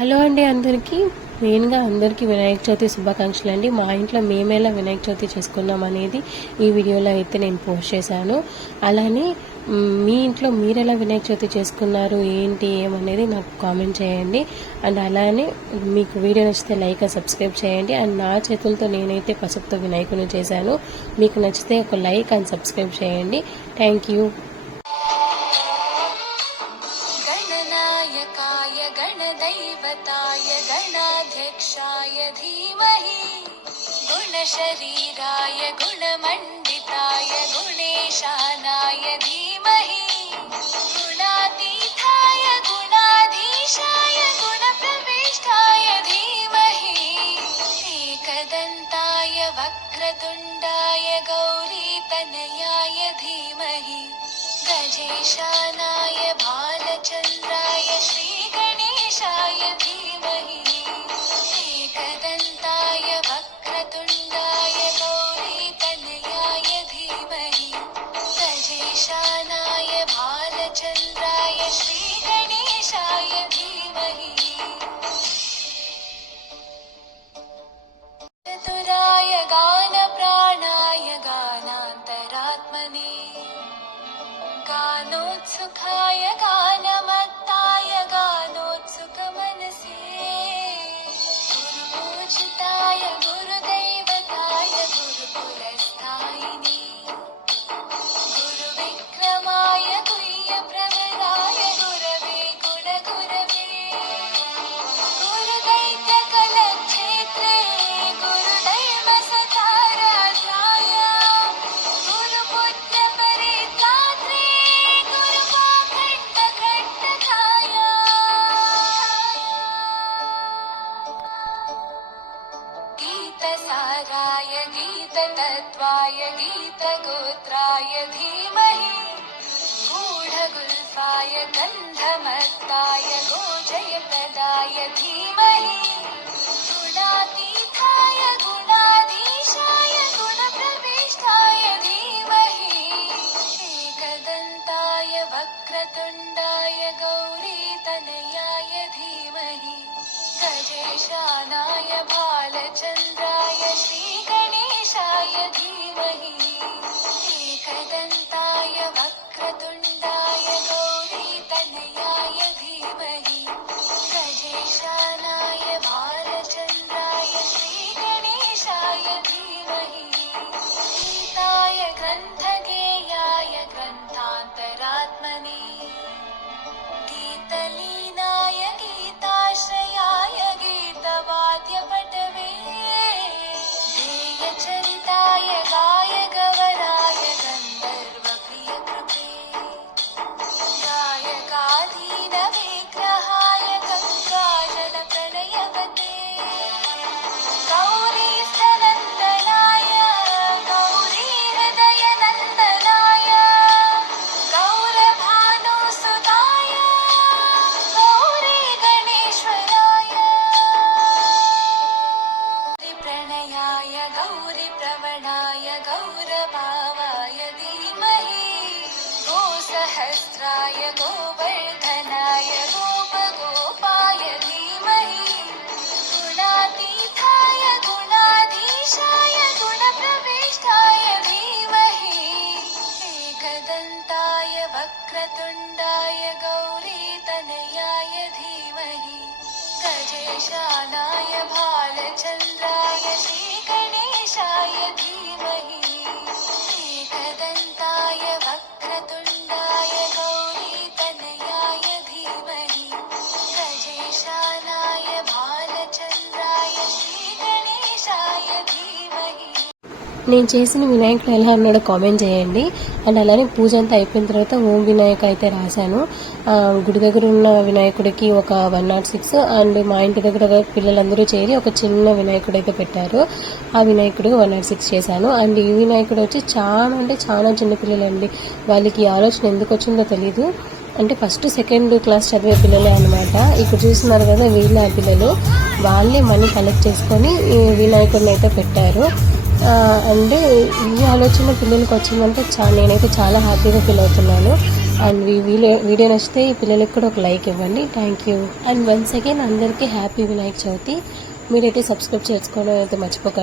హలో అండి అందరికీ. మెయిన్గా అందరికీ వినాయక చవితి శుభాకాంక్షలు అండి. మా ఇంట్లో మేమేలా వినాయక చవితి చేసుకున్నాం అనేది ఈ వీడియోలో అయితే నేను పోస్ట్ చేశాను. అలానే మీ ఇంట్లో మీరెలా వినాయక చవితి చేసుకున్నారు ఏంటి ఏమనేది నాకు కామెంట్ చేయండి. అండ్ అలానే మీకు వీడియో నచ్చితే లైక్ అండ్ సబ్స్క్రైబ్ చేయండి. అండ్ నా చేతులతో నేనైతే పసుపుతో వినాయకుని చేశాను. మీకు నచ్చితే ఒక లైక్ అండ్ సబ్స్క్రైబ్ చేయండి. Thank you. गणदैवताय गणाध्यक्षाय धीमहि गुणशरीराय गुणमण्डिताय गुणेशानाय धीमहि गुणातीताय गुणाधीशाय गुणप्रविष्टाय धीमहि एकदन्ताय वक्रतुण्डाय गौरीतनयाय धीमहि गजेशानाय भालचन्द्राय श्रीगणेशाय धीमहि एकदन्ताय वक्रतुण्डाय गौरीतनयाय धीमहि गजेशानाय भालचन्द्राय श्रीगणेशाय धीमहि चतुराय गानप्राणाय गानान्तरात्मने गानोत्सुकाय गानमत्ताय गानोत्सुकमनसे गुरुपूजिताय गुरुदैवताय गुरुकुलस्थायिने गुरुविक्रमाय गुह्यप्रवराय गुरवे गुणगुरवे गुरुदैत्यकलक्षेत्रे गुरुदैवसखाराध्याय गुरुपुत्रपरित्रात्रे गीतसाराय गीततत्त्वाय गीतगोत्राय धीमहि गूढगुल्फाय गन्धमत्ताय गोजयप्रदाय धीमहि गुणातीताय गुणाधीशाय गुणप्रविष्टाय धीमहि एकदन्ताय वक्रतुण्डाय गौरीतनयाय धीमहि गजेशानाय भालचन्द्राय श्रीगणेशाय धीमहि एकदन्ताय वक्रतुण्डाय गौरीतनयाय धीमहि गजेशानाय भालचन्द्राय श्रीगणेशाय धीमहि गीताय ग्रन्थगेयाय ग्रन्थान्तरात्मने गीतलीनाय गीताश्रयाय गीतवाद्यपटवे गेयचरिताय गायगवराय गन्धर्वप्रियकृते गायकाधीनविग्रहाय गङ्गाजलप्रणयवते गौरीस्थनन्दनाय गौरीहृदयनन्दनाय गौरभानुसुताय गौरी गणेश्वराय गौरीप्रणयाय गौरीप्रवणाय गौरभावाय धीमहि गोसहस्राय गोवर्धनाय गोपगोपाय धीमहि गुणातीताय गुणाधीशाय गुणप्रविष्टाय धीमहि एकदन्ताय वक्रतुण्डाय गौरीतनयाय धीमहि गजेशानाय भालचन्द्राय श्रीगणेशाय धीमहि एकदन्ताय वक्रतुण्डाय गौरीतनयाय धीमहि गजेशानाय भालचन्द्राय श्रीगणेशाय धीमहि నేను చేసిన వినాయకుడు ఎలా ఉన్నాడో కామెంట్ చేయండి. అండ్ అలానే పూజ అంతా అయిపోయిన తర్వాత ఓం వినాయక అయితే రాశాను. గుడి దగ్గర ఉన్న వినాయకుడికి ఒక 106 అండ్ మా ఇంటి దగ్గర పిల్లలందరూ చేరి ఒక చిన్న వినాయకుడు అయితే పెట్టారు. ఆ వినాయకుడికి 106 చేశాను. అండ్ ఈ వినాయకుడు వచ్చి చాలా చిన్న పిల్లలండి. వాళ్ళకి ఈ ఆలోచన ఎందుకు వచ్చిందో తెలీదు. అంటే ఫస్ట్ సెకండ్ క్లాస్ చదివే పిల్లలే అనమాట. ఇక్కడ చూస్తున్నారు కదా వీళ్ళ పిల్లలు. వాళ్ళే మనీ కలెక్ట్ చేసుకొని ఈ వినాయకుడిని అయితే పెట్టారు. అంటే ఈ ఆలోచన పిల్లలకి వచ్చిందంటే నేనైతే చాలా హ్యాపీగా ఫీల్ అవుతున్నాను. అండ్ వీడియో నచ్చితే ఈ పిల్లలకి కూడా ఒక లైక్ ఇవ్వండి. Thank you. And once again అందరికీ హ్యాపీ వినాయక చవితి. మీరైతే సబ్స్క్రైబ్ చేసుకోవడం అయితే మర్చిపోకండి.